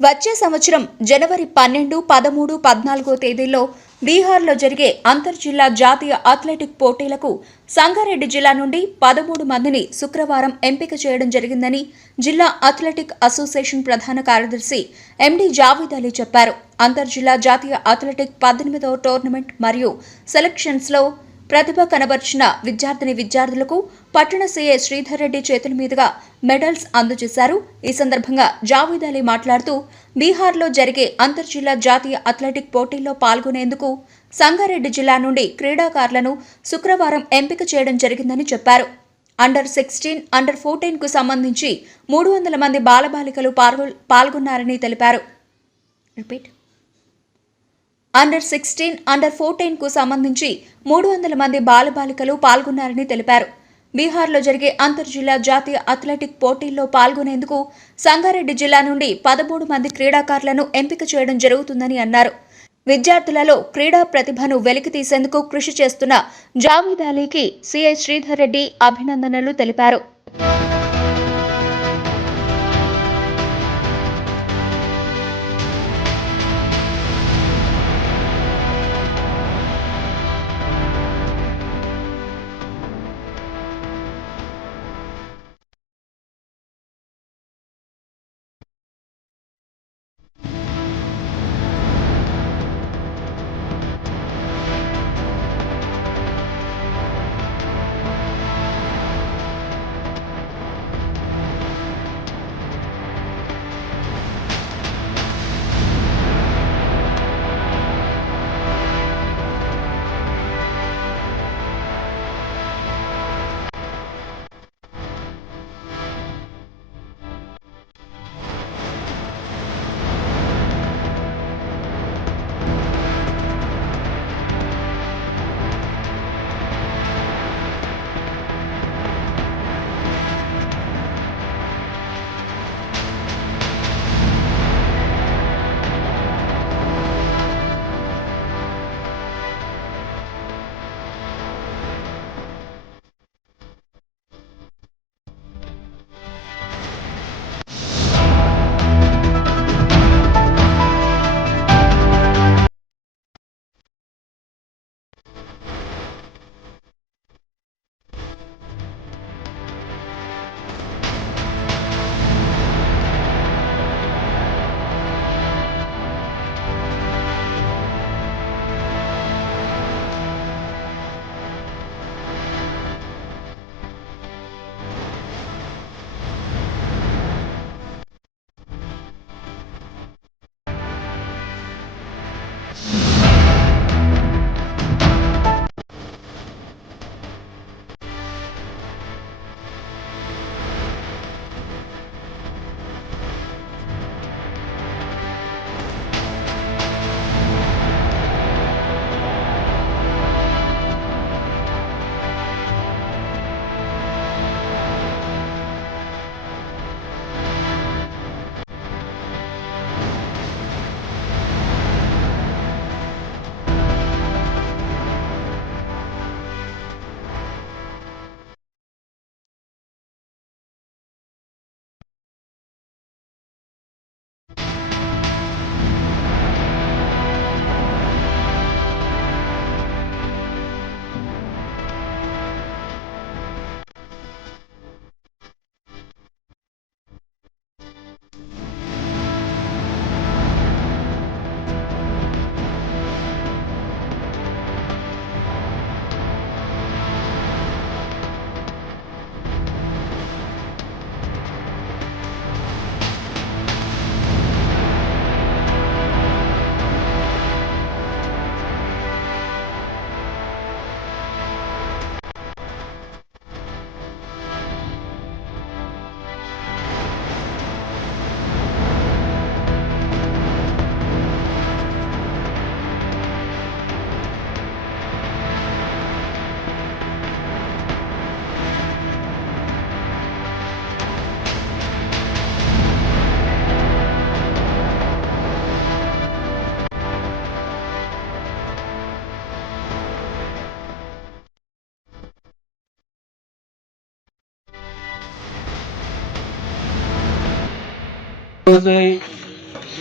వచ్చే సంవత్సరం జనవరి 12, 13, 14 తేదీల్లో బీహార్లో జరిగే అంతర్జిల్లా జాతీయ అథ్లెటిక్ పోటీలకు సంగారెడ్డి జిల్లా నుండి 13 మందిని శుక్రవారం ఎంపిక చేయడం జరిగిందని జిల్లా అథ్లెటిక్ అసోసియేషన్ ప్రధాన కార్యదర్శి ఎండి జావీద్ అలీ చెప్పారు. అంతర్జిల్లా జాతీయ అథ్లెటిక్ 18వ టోర్నమెంట్ మరియు సెలక్షన్స్లో ప్రతిభ కనబర్చిన విద్యార్థులకు పట్టణ సీఐ శ్రీధర్ రెడ్డి చేతుల మీదుగా మెడల్స్ అందజేశారు. ఈ సందర్భంగా జావీద్ అలీ మాట్లాడుతూ బీహార్లో జరిగే అంతర్జిల్లా జాతీయ అథ్లెటిక్ పోటీల్లో పాల్గొనేందుకు సంగారెడ్డి జిల్లా నుండి క్రీడాకారులను శుక్రవారం ఎంపిక చేయడం జరిగిందని చెప్పారు. అండర్ 16, అండర్ 14 కు సంబంధించి 300 మంది బాలబాలికలు పాల్గొన్నారని తెలిపారు. అండర్ 16, అండర్ 14 కు సంబంధించి 300 మంది బాలబాలికలు పాల్గొన్నారని తెలిపారు. బీహార్లో జరిగే అంతర్జిల్లా జాతీయ అథ్లెటిక్ పోటీల్లో పాల్గొనేందుకు సంగారెడ్డి జిల్లా నుండి 13 మంది క్రీడాకారులను ఎంపిక చేయడం జరుగుతుందని అన్నారు. విద్యార్థులలో క్రీడా ప్రతిభను వెలికితీసేందుకు కృషి చేస్తున్న జావీద్ అలీకి సీఐ శ్రీధర్ రెడ్డి అభినందనలు తెలిపారు.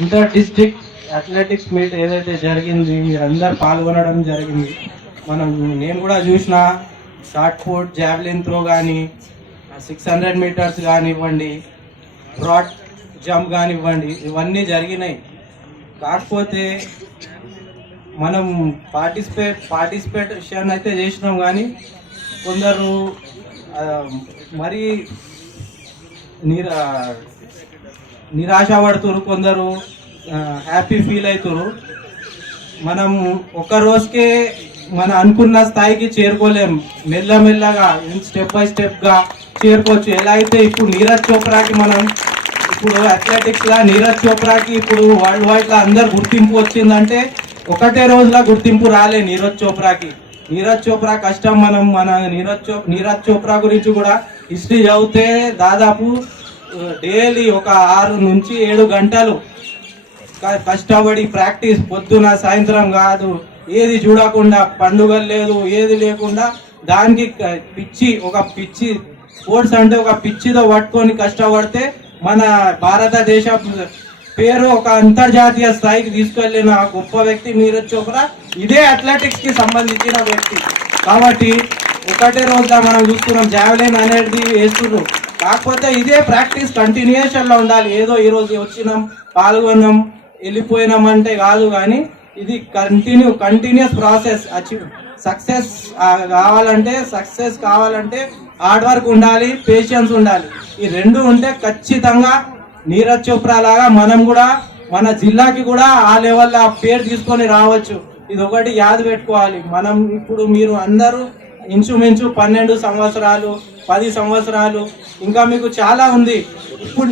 ఇంటర్ డిస్ట్రిక్ట్ అథ్లెటిక్స్ మీట్ ఏదైతే జరిగింది మీరందరూ పాల్గొనడం జరిగింది. నేను కూడా చూసిన షార్ట్ పుట్, జావ్లిన్ త్రో కానీ, 600 మీటర్స్ కానివ్వండి, బ్రాడ్ జంప్ కానివ్వండి, ఇవన్నీ జరిగినాయి. కాకపోతే మనం పార్టిసిపేషన్ అయితే చేసినాం, కానీ కొందరు మరీ నిరాశ పడుతురు, కొందరు హ్యాపీ ఫీల్ అవుతారు. మనం ఒక్క రోజుకే మన అనుకున్న స్థాయికి చేరుకోలేము. మెల్లమెల్లగా స్టెప్ బై స్టెప్గా చేరుకోవచ్చు. ఎలా అయితే ఇప్పుడు నీరజ్ చోప్రాకి ఇప్పుడు అథ్లెటిక్స్లో నీరజ్ చోప్రాకి ఇప్పుడు వరల్డ్ వైడ్లో అందరు గుర్తింపు వచ్చిందంటే ఒకటే రోజులో గుర్తింపు రాలే నీరజ్ చోప్రాకి. నీరజ్ చోప్రా కష్టం మన నీరజ్ చోప్రా గురించి కూడా హిస్టరీ చదివితే దాదాపు డైలీ ఒక 6 నుంచి 7 గంటలు కష్టపడి ప్రాక్టీస్, పొద్దున సాయంత్రం కాదు, ఏది చూడకుండా, పండుగలు లేదు, ఏది లేకుండా దానికి ఒక పిచ్చి స్పోర్ట్స్ అంటే ఒక పిచ్చితో పట్టుకొని కష్టపడితే మన భారతదేశ పేరు ఒక అంతర్జాతీయ స్థాయికి తీసుకెళ్లిన గొప్ప వ్యక్తి నీరజ్ చోప్రా. ఇదే అథ్లెటిక్స్ కి సంబంధించిన వ్యక్తి. కాబట్టి ఒకటే రోజుగా మనం చూస్తున్నాం, జావెలిన్ అనేది వేస్తున్నాం. కాకపోతే ఇదే ప్రాక్టీస్ కంటిన్యూషన్ లో ఉండాలి. ఏదో ఈరోజు వచ్చినాం, పాల్గొన్నాం, వెళ్ళిపోయినాం అంటే కాదు, కానీ ఇది కంటిన్యూస్ ప్రాసెస్. సక్సెస్ కావాలంటే హార్డ్ వర్క్ ఉండాలి, పేషెన్స్ ఉండాలి. ఈ రెండు ఉంటే ఖచ్చితంగా నీరజ్ చోప్రా లాగా మనం కూడా మన జిల్లాకి కూడా ఆ లెవెల్లో పేరు తీసుకొని రావచ్చు. ఇది ఒకటి యాద పెట్టుకోవాలి. ఇప్పుడు మీరు అందరూ ఇంచుమించు 12 సంవత్సరాలు, 10 సంవత్సరాలు, ఇంకా మీకు చాలా ఉంది. ఇప్పుడు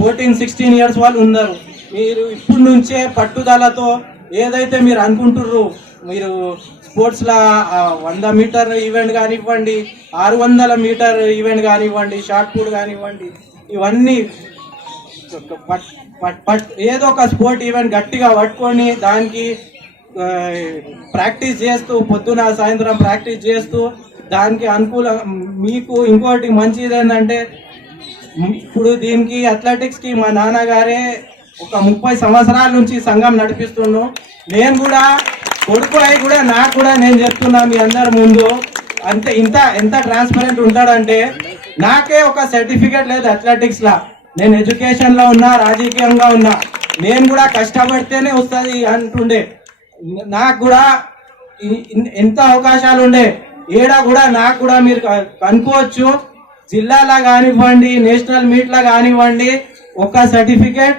14-16 ఇయర్స్ వాళ్ళు ఉన్నారు. మీరు ఇప్పుడు నుంచే పట్టుదలతో ఏదైతే మీరు అనుకుంటుర్రు, మీరు స్పోర్ట్స్లో 100 మీటర్ ఈవెంట్ కానివ్వండి, 600 మీటర్ ఈవెంట్ కానివ్వండి, షార్ట్ పుట్ కానివ్వండి, ఇవన్నీ ఏదో ఒక స్పోర్ట్ ఈవెంట్ గట్టిగా పట్టుకొని దానికి ప్రాక్టీస్ చేస్తూ, పొద్దున సాయంత్రం ప్రాక్టీస్ చేస్తూ దానికి మీకు ఇంకోటి మంచిది ఏంటంటే, ఇప్పుడు దీనికి అథ్లెటిక్స్కి మా నాన్నగారే ఒక 30 సంవత్సరాల నుంచి సంఘం నడిపిస్తున్నాను. నేను కూడా కొడుకు అయి కూడా నాకు కూడా నేను చెప్తున్నా మీ అందరి ముందు, ఎంత ట్రాన్స్పరెంట్ ఉంటాడంటే, నాకే ఒక సర్టిఫికేట్ లేదు అథ్లెటిక్స్లో. నేను ఎడ్యుకేషన్లో ఉన్నా, రాజకీయంగా ఉన్నా. నేను కూడా కష్టపడితేనే వస్తుంది అంటుండే. నాకు కూడా ఎంత అవకాశాలు ఉండే ఏడా కూడా నాకు కూడా మీరు కనుక్కోవచ్చు. జిల్లాలో కానివ్వండి, నేషనల్ మీట్లో కానివ్వండి, ఒక సర్టిఫికేట్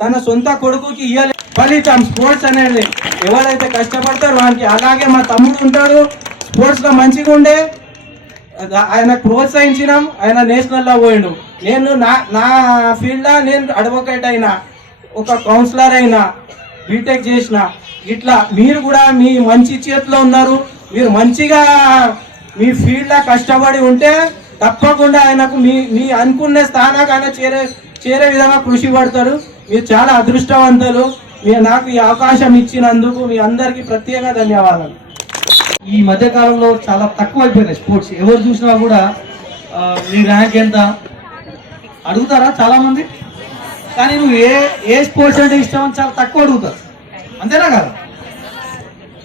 తన సొంత కొడుకుకి ఇవ్వలే. ఫలితం స్పోర్ట్స్ అనేది ఎవరైతే కష్టపడతారో వానికి. అలాగే మా తమ్ముడు ఉంటాడు, స్పోర్ట్స్లో మంచిగా ఉండే, ఆయన ప్రోత్సహించినాం, ఆయన నేషనల్లో పోయిండు. నేను నా ఫీల్డ్లో నేను అడ్వకేట్ అయినా, ఒక కౌన్సిలర్ అయినా, బీటెక్ చేసిన. ఇట్లా మీరు కూడా మీ మంచి చేతిలో ఉన్నారు. మీరు మంచిగా మీ ఫీల్డ్లో కష్టపడి ఉంటే తప్పకుండా ఆయనకు మీ అనుకునే స్థానానికి ఆయన చేరే విధంగా కృషి పడతారు. మీరు చాలా అదృష్టవంతులు. మీరు నాకు ఈ అవకాశం ఇచ్చినందుకు మీ అందరికీ ప్రత్యేక ధన్యవాదాలు. ఈ మధ్య కాలంలో చాలా తక్కువ అయిపోయినాయి స్పోర్ట్స్. ఎవరు చూసినా కూడా నీ ర్యాంక్ ఎంత అడుగుతారా చాలా మంది, కానీ నువ్వు ఏ స్పోర్ట్స్ అంటే ఇష్టం అని చాలా తక్కువ అడుగుతారు. అంతేనా కదా?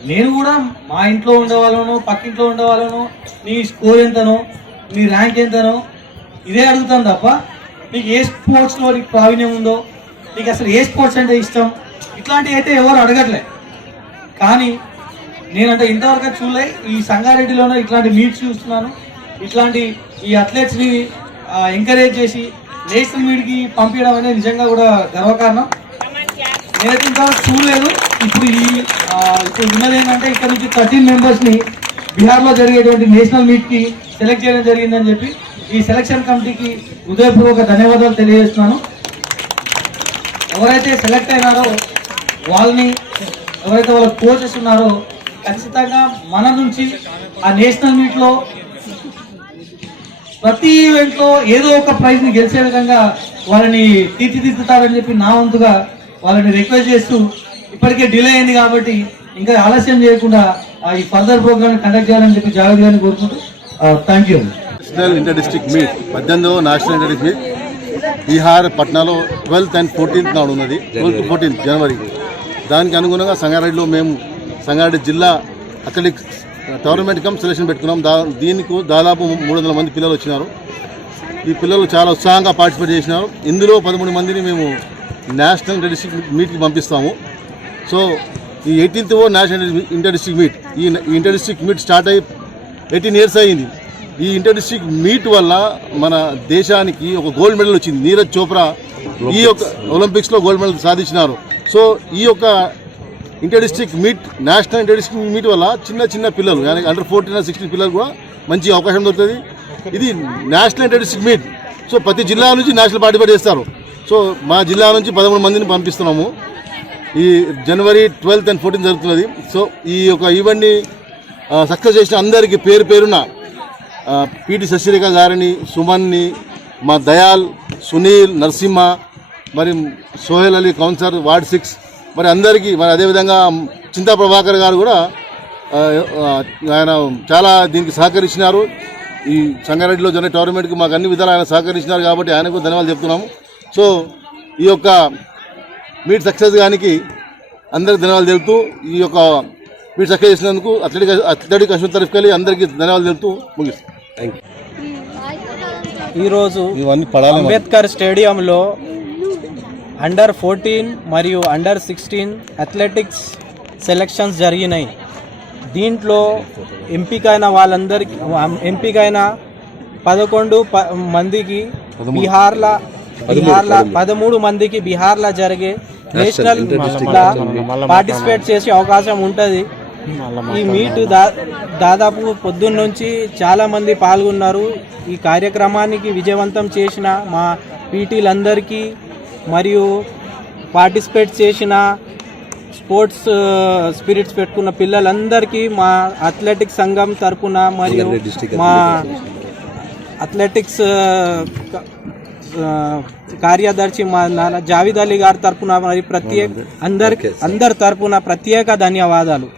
నేను కూడా మా ఇంట్లో ఉండేవాళ్ళను, పక్కింట్లో ఉండేవాళ్ళను, నీ స్కోర్ ఎంతనో, నీ ర్యాంక్ ఎంతనో ఇదే అడుగుతాను తప్ప నీకు ఏ స్పోర్ట్స్లో నీకు ప్రావీణ్యం ఉందో, నీకు అసలు ఏ స్పోర్ట్స్ అంటే ఇష్టం, ఇట్లాంటివి అయితే ఎవరు అడగట్లే. కానీ నేనంటే ఇంతవరకు చూడలే. ఈ సంగారెడ్డిలోనే ఇట్లాంటి మీట్స్ చూస్తున్నాను. ఇట్లాంటి ఈ అథ్లెట్స్ని ఎంకరేజ్ చేసి నేషనల్ మీట్కి పంపించడం అనేది నిజంగా కూడా గర్వకారణం. నేనైతే ఇంతవరకు చూడలేదు. ఇప్పుడు ఉన్నది ఏంటంటే, ఇక్కడ నుంచి 13 మెంబర్స్ని బీహార్లో జరిగేటువంటి నేషనల్ మీట్కి సెలెక్ట్ చేయడం జరిగిందని చెప్పి ఈ సెలక్షన్ కమిటీకి హృదయపూర్వక ధన్యవాదాలు తెలియజేస్తున్నాను. ఎవరైతే సెలెక్ట్ అయినారో వాళ్ళని, ఎవరైతే వాళ్ళ కోచెస్ ఉన్నారో ఖచ్చితంగా మన నుంచి ఆ నేషనల్ మీట్లో ప్రతి ఈవెంట్లో ఏదో ఒక ప్రైజ్ని గెలిచే విధంగా వాళ్ళని తీర్చిదిద్దుతారని చెప్పి నా వంతుగా వాళ్ళని రిక్వెస్ట్ చేస్తూ, ఇప్పటికే డిలే అయింది కాబట్టి ఇంకా ఆలస్యం చేయకుండా ఈ ఫర్దర్ ప్రోగ్రామ్ కండక్ట్ చేయాలని చెప్పి జావేద్ గారిని కోరుకుంటూ thank you. National inter district meet 18వ national inter district meet Bihar పట్నాలో 12th and 14th నాడు ఉన్నది. 12th to 14th జనవరి. దానికి అనుగుణంగా సంగారెడ్డిలో మేము సంగారెడ్డి జిల్లా అథ్లెటిక్స్ టోర్నమెంట్ కమ్ సెలక్షన్ పెట్టుకున్నాం. దీనికి దాదాపు 300 మంది పిల్లలు వచ్చినారు. ఈ పిల్లలు చాలా ఉత్సాహంగా పార్టిసిపేట్ చేసినారు. ఇందులో 13 మందిని మేము నేషనల్ ఇంటర్ డిస్ట్రిక్ట్ మీట్కి పంపిస్తాము. సో ఈ 18th national inter district meet, ఈ ఇంటర్ డిస్ట్రిక్ట్ మీట్ స్టార్ట్ అయ్యి 18 years అయ్యింది. ఈ ఇంటర్ డిస్ట్రిక్ట్ మీట్ వల్ల మన దేశానికి ఒక గోల్డ్ మెడల్ వచ్చింది. నీరజ్ చోప్రా ఈ యొక్క ఒలింపిక్స్లో గోల్డ్ మెడల్ సాధించినారు. సో ఈ యొక్క inter district meet, national inter district meet వల్ల చిన్న పిల్లలు అండర్ 14 or 16 పిల్లలు కూడా మంచి అవకాశం దొరుకుతుంది. ఇది national inter district meet. So ప్రతి జిల్లా నుంచి నేషనల్ పార్టిసిపేట్ చేస్తారు. సో మా జిల్లా నుంచి 13 మందిని పంపిస్తున్నాము. ఈ జనవరి 12th and 14th జరుగుతున్నది. సో ఈ యొక్క ఈవెంట్ని సక్సెస్ చేసిన అందరికీ పేరు పేరున పిటి శశిరేఖ గారిని, సుమన్ని, మా దయాల్, సునీల్, నరసింహ, మరి సోహెల్ అలీ కౌన్సర్ వార్డ్ 6, మరి అందరికీ, మరి అదేవిధంగా చింతా ప్రభాకర్ గారు కూడా ఆయన చాలా దీనికి సహకరించినారు. ఈ సంగారెడ్డిలో జరిగే టోర్నమెంట్కి మాకు అన్ని విధాలు ఆయన సహకరించినారు కాబట్టి ఆయనకు ధన్యవాదాలు చెప్తున్నాము. సో ఈ యొక్క మీట్ సక్సెస్ గానికి అందరికి ధన్యవాదాలు తెలుపుతూ, ఈ యొక్క మీట్ సక్సెస్ చేసినందుకు అథ్లెటిక్ అసోసియేషన్ తరఫుకి వెళ్ళి అందరికీ ధన్యవాదాలు తెలుపుతూ ముగిస్తాం. ఈరోజు అంబేద్కర్ స్టేడియంలో అండర్ 14 మరియు అండర్ 16 అథ్లెటిక్స్ సెలక్షన్స్ జరిగినాయి. దీంట్లో ఎంపికైన 11 మందికి బీహార్లో 13 మందికి బీహార్లో జరిగే నేషనల్ పార్టిసిపేట్ చేసే అవకాశం ఉంటుంది. ఈ మీట్ దాదాపు పొద్దున్న నుంచి చాలా మంది పాల్గొన్నారు. ఈ కార్యక్రమానికి విజయవంతం చేసిన మా పీటీలందరికీ మరియు పార్టిసిపేట్ చేసిన స్పోర్ట్స్ స్పిరిట్స్ పెట్టుకున్న పిల్లలందరికీ మా అథ్లెటిక్స్ సంఘం తరపున మరియు మా అథ్లెటిక్స్ కార్యదర్శి మా నాన్న జావిద్ అలీ గారి తరపున మరి అందరి తరపున ప్రత్యేక ధన్యవాదాలు.